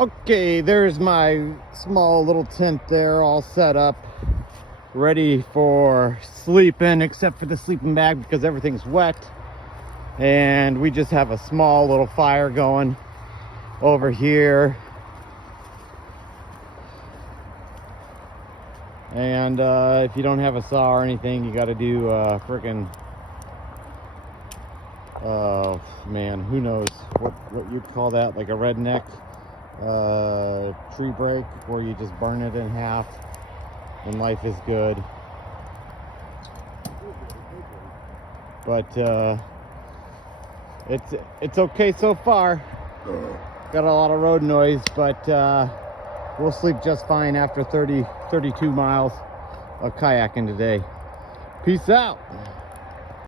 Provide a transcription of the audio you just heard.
Okay, there's my small little tent there, all set up, ready for sleeping, except for the sleeping bag because everything's wet. And we just have a small little fire going over here. And if you don't have a saw or anything, you got to do freaking, man, who knows what you'd call that, like a redneck tree break, where you just burn it in half and life is good. But it's okay so far. Got a lot of road noise, but we'll sleep just fine after 32 miles of kayaking today. Peace out.